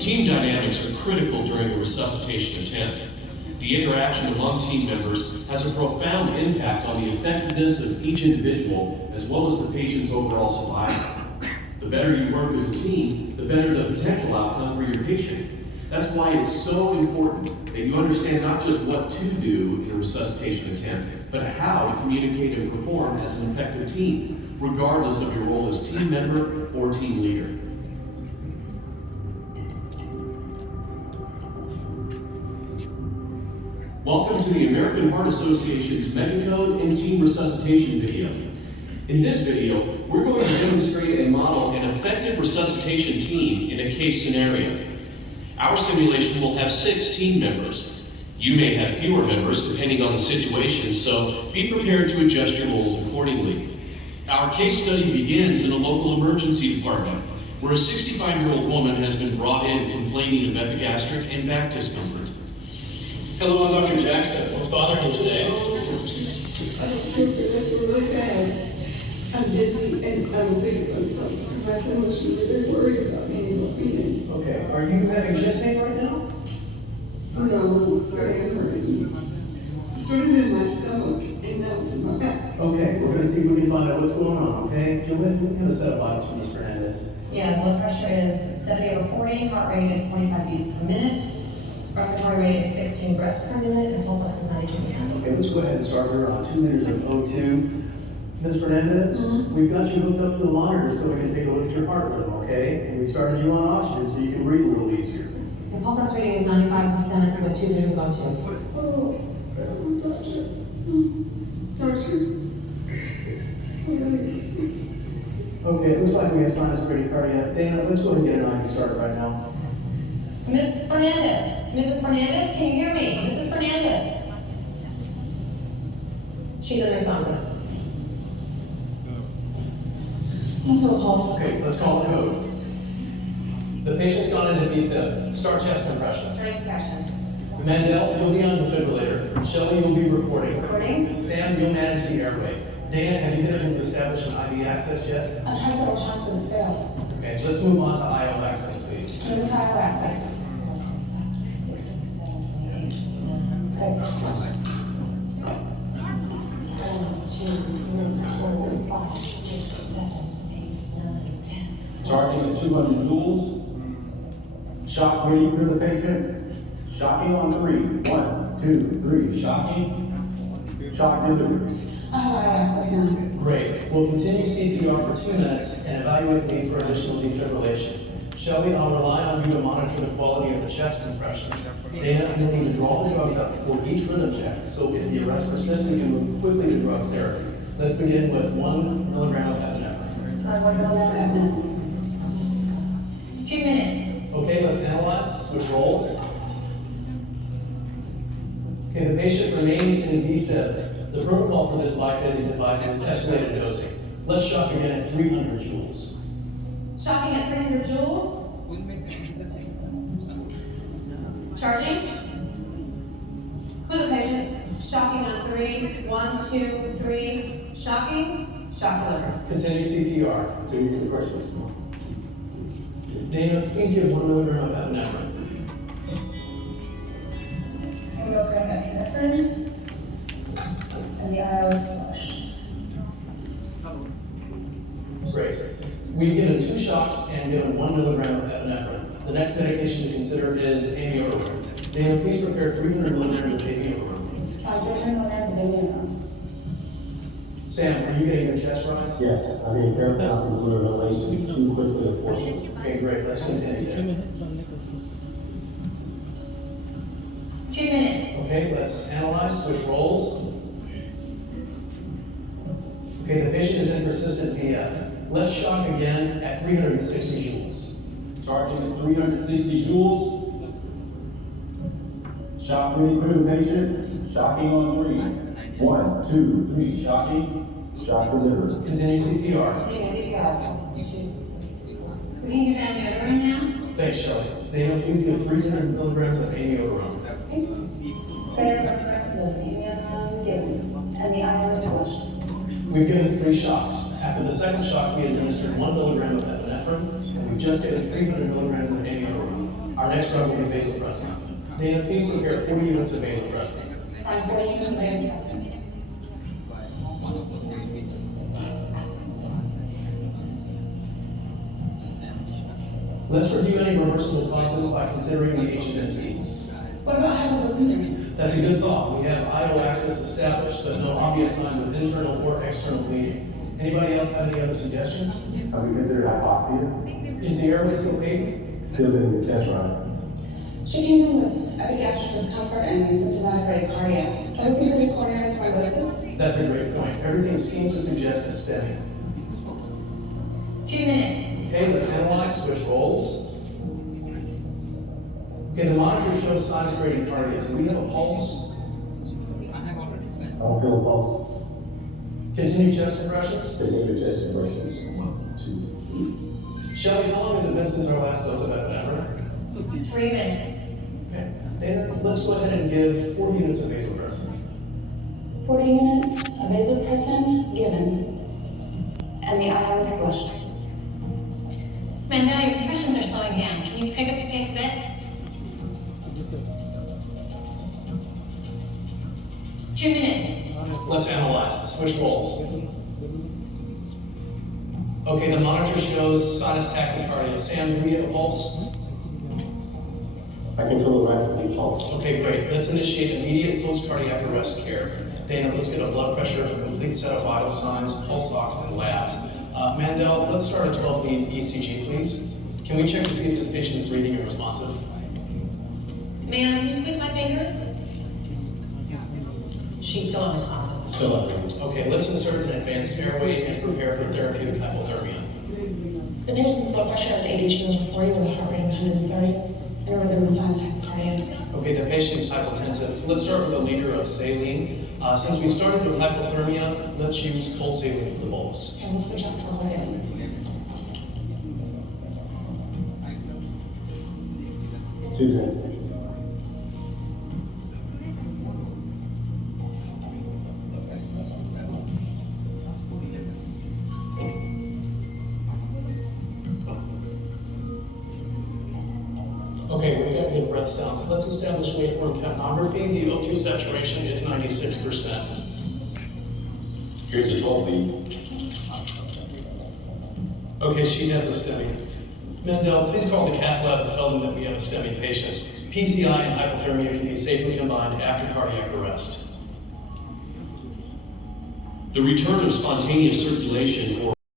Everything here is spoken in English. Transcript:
Team dynamics are critical during a resuscitation attempt. The interaction among team members has a profound impact on the effectiveness of each individual as well as the patient's overall survival. The better you work as a team, the better the potential outcome for your patient. That's why it's so important that you understand not just what to do in a resuscitation attempt, but how to communicate and perform as an effective team, regardless of your role as team member or team leader. Welcome to the American Heart Association's Megacode and Team Resuscitation video. In this video, we're going to demonstrate and model an effective resuscitation team in a case scenario. Our simulation will have 6 team members. You may have fewer members depending on the situation, so be prepared to adjust your roles accordingly. Our case study begins in a local emergency department, where a 65-year-old woman has been brought in complaining of epigastric and back discomfort. Hello, I'm Dr. Jackson. What's bothering you today? I don't feel really bad. I'm dizzy and I'm sick of myself. My son was really worried about me and being. Okay, are you having chest pain right now? No, I am hurting. It's sort of in my stomach and now it's in my back. Okay, we're going to see if we can find out what's going on, okay? Joanne, we have a set of vitals from Ms. Fernandez. Yeah, blood pressure is 70/40, heart rate is 25 beats per minute, respiratory rate is 16 breaths per minute, and pulse ox is 92%. Okay, let's go ahead and start her on 2 liters of O2. Ms. Fernandez, we've got you hooked up to the monitor so we can take a look at your heart rhythm, okay? And we started you on oxygen so you can breathe a little easier. Your pulse ox rating is 95% with 2 liters of O2. Oh, doctor. Okay, it looks like we have sinus bradycardia. Dana, let's go ahead and get an IV started right now. Ms. Fernandez, Mrs. Fernandez, can you hear me? Mrs. Fernandez. She's unresponsive. Pulse. Okay, let's call the code. The patient's gone into VFib. Start chest compressions. Strength compressions. Mandel, you'll be on the defibrillator. Shelley, you'll be recording. Recording. Sam, you'll manage the airway. Dana, have you been able to establish an IV access yet? I've tried several times and it's failed. Okay, let's move on to IO access, please. Can we try our access? Charging at 200 joules. Shock ready for the patient. Shocking on 3. 1, 2, 3. Shocking. Shock delivery. Great. We'll continue CPR for 2 minutes and evaluate the need for additional defibrillation. Shelley, I'll rely on you to monitor the quality of the chest compressions. Dana, you'll need to draw the drugs up before each rhythm check, so if the arrest persists, we can move quickly to drug therapy. Let's begin with 1 milligram of epinephrine. 2 minutes. Okay, let's analyze. Switch roles. Okay, the patient remains in VFib. The protocol for this life-saving device is escalated dosing. Let's shock again at 300 joules. Shocking at 300 joules. Charging. Clear the patient. Shocking on 3. 1, 2, 3. Shocking. Shock delivered. Continue CPR. Do your compression. Dana, please give 1 milligram of epinephrine. And the IO is flush. Great. We've given 2 shocks and given 1 milligram of epinephrine. The next medication to consider is amiodarone. Dana, please prepare 300 milligrams of amiodarone. 300 milligrams of amiodarone. Sam, are you getting your chest rise? Yes, I mean, paramount and blue relations too quickly, unfortunately. Okay, great. Let's continue there. 2 minutes. Okay, let's analyze. Switch roles. Okay, the patient is in persistent VF. Let's shock again at 360 joules. Charging at 360 joules. Shock ready for the patient. Shocking on 3. 1, 2, 3. Shocking. Shock delivered. Continue CPR. Continue CPR. We can give amiodarone now. Thanks, Shelley. Dana, please give 300 milligrams of amiodarone. Fair milligrams of amiodarone given. And the IO is flush. We've given 3 shocks. After the second shock, we administered 1 milligram of epinephrine, and we just given 300 milligrams of amiodarone. Our next drug will be vasopressin. Dana, please prepare 40 units of vasopressin. Find 40 units of vasopressin. Let's review any reversible causes by considering the H's and T's. What about hypoglycemia? That's a good thought. We have idle access established, but no obvious signs of internal or external bleeding. Anybody else have any other suggestions? Have we considered hypoxia? Is the airway still patent? Still in the test run. She came in with epigastric discomfort and symptomatic bradycardia. Have we considered coronary thrombosis? That's a great point. Everything seems to suggest a STEMI. 2 minutes. Okay, let's analyze, switch roles. Okay, the monitor shows sinus bradycardia. Do we have a pulse? I don't feel a pulse. Continued chest compressions? Continue chest compressions. 1, 2. Shelly, how long has it been since our last dose of epinephrine? 3 minutes. Okay, Dana, let's go ahead and give 40 units of vasopressin. 40 units of vasopressin given. And the IL is flushed. Mandel, your compressions are slowing down. Can you pick up the pace a bit? 2 minutes. Let's analyze, switch roles. Okay, the monitor shows sinus tachycardia. Sam, do we have a pulse? I can feel a rapid pulse. Okay, great. Let's initiate immediate post-cardiac arrest care. Dana, let's get a blood pressure, a complete set of vital signs, pulse ox, and labs. Mandel, let's start a 12-lead ECG, please. Can we check to see if this patient is breathing and responsive? Ma'am, can you squeeze my fingers? She's still unresponsive. Still up. Okay, let's insert an advanced airway and prepare for therapeutic hypothermia. The patient's blood pressure is 82/40 with a heart rate of 130 and a rhythm of sinus tachycardia. Okay, the patient's hypotensive. Let's start with a liter of saline. Since we started with hypothermia, let's use cold saline for the bolus. And we'll switch up to cold. 210. Okay, we've got good breath sounds. Let's establish waveform capnography. The O2 saturation is 96%. Here's a 12-lead. Okay, she has a STEMI. Mendel, please call the cath lab and tell them that we have a STEMI patient. PCI and hypothermia can be safely combined after cardiac arrest. The return of spontaneous circulation or